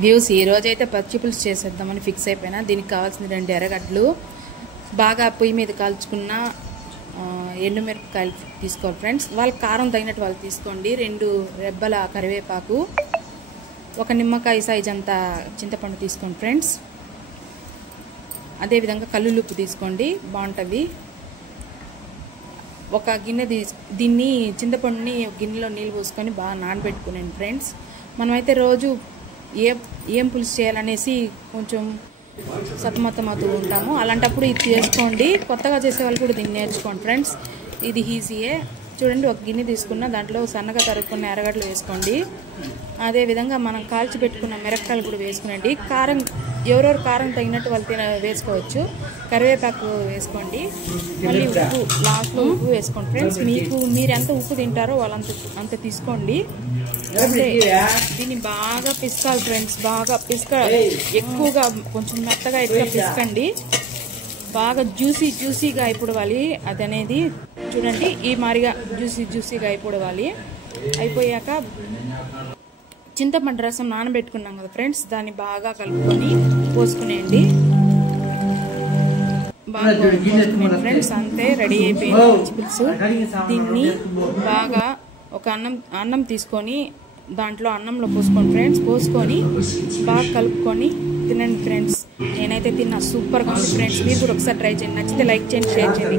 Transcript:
Views ఈ రోజు అయితే పచ్చి పులుసు చేసేద్దామని ఫిక్స్ అయిపోయినా. దీనికి కావాల్సిన 2 ఎర్రగడ్డలు, బాగా పొయ్యి మీద కాల్చుకున్న ఎండుమిరపకాయలు తీసుకోవాలి ఫ్రెండ్స్. వాళ్ళ కారం తగినట్టు వాళ్ళు తీసుకోండి. 2 రెబ్బల కరివేపాకు, 1 నిమ్మకాయ సైజ్ అంతా చింతపండు తీసుకోండి ఫ్రెండ్స్. అదేవిధంగా కల్లులుప్పు తీసుకోండి, బాగుంటుంది. ఒక గిన్నె దీన్ని చింతపండుని గిన్నెలో నీళ్ళు పోసుకొని బాగా నానబెట్టుకున్నాను ఫ్రెండ్స్. మనమైతే రోజు ఏం పులుసు చేయాలనేసి కొంచెం సతమతమవుతూ ఉంటాము. అలాంటప్పుడు ఇది చేసుకోండి. కొత్తగా చేసే వాళ్ళు కూడా దీన్ని నేర్చుకోండి ఫ్రెండ్స్. ఇది ఈజీయే. చూడండి, ఒక గిన్నె తీసుకున్న దాంట్లో సన్నగా తరుక్కున్న ఎర్రగడ్డలు వేసుకోండి. అదేవిధంగా మనం కాల్చి పెట్టుకున్న మిరపకాయలు కూడా వేసుకునండి. కారం ఎవరెవరు కారం తగినట్టు వాళ్ళు వేసుకోవచ్చు. కరివేపాకు వేసుకోండి. మళ్ళీ ఉప్పు లాస్ట్లో ఉప్పు వేసుకోండి ఫ్రెండ్స్. మీరు ఎంత ఉప్పు తింటారో అంత తీసుకోండి. అంటే దీన్ని బాగా పిసకాలి ఫ్రెండ్స్. బాగా ఎక్కువగా కొంచెం మెత్తగా ఇట్లా పిసకండి. బాగా జ్యూసీగా అయిపోవాలి. అది అనేది చూడండి, ఈ మారిగా జ్యూసీగా అయిపోవాలి. అయిపోయాక చింతపండు రసం నానబెట్టుకున్నాం కదా ఫ్రెండ్స్, దాన్ని బాగా కలుపుకొని పోసుకునేయండి. బాగా పోసుకునేయండి ఫ్రెండ్స్. అంతే, రెడీ అయిపోయింది పచ్చి పులుసు. దీన్ని బాగా ఒక అన్నం తీసుకొని దాంట్లో అన్నంలో పోసుకోండి ఫ్రెండ్స్. పోసుకొని బాగా కలుపుకొని తినండి ఫ్రెండ్స్. నేనైతే తిన్నా, సూపర్గా ఉంది ఫ్రెండ్స్. మీరు కూడా ఒకసారి ట్రై చేయండి. నచ్చితే లైక్ చేయండి, షేర్ చేయండి.